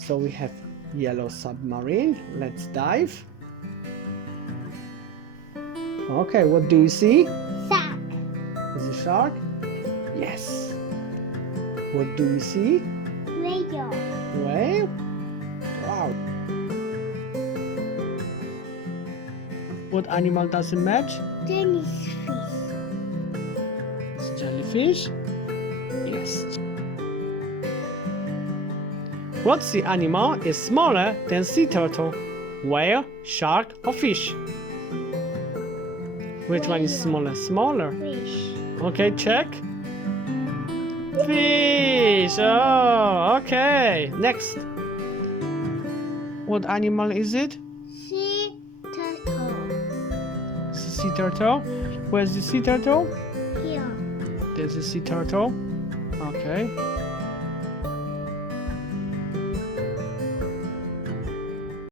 So we have yellow submarine. Let's dive. Okay, what do you see? Shark. Is it shark? Yes. What do you see? Radio. Whale? Wow. What animal doesn't match? Jellyfish. It's jellyfish? Yes. What sea animal is smaller than sea turtle? Whale, shark, or fish? Which one is smaller? Smaller. Fish. Okay, check. Fish. Oh, okay. Next. What animal is it? Sea turtle. It's a sea turtle. Where's the sea turtle? Here. There's a sea turtle. Okay.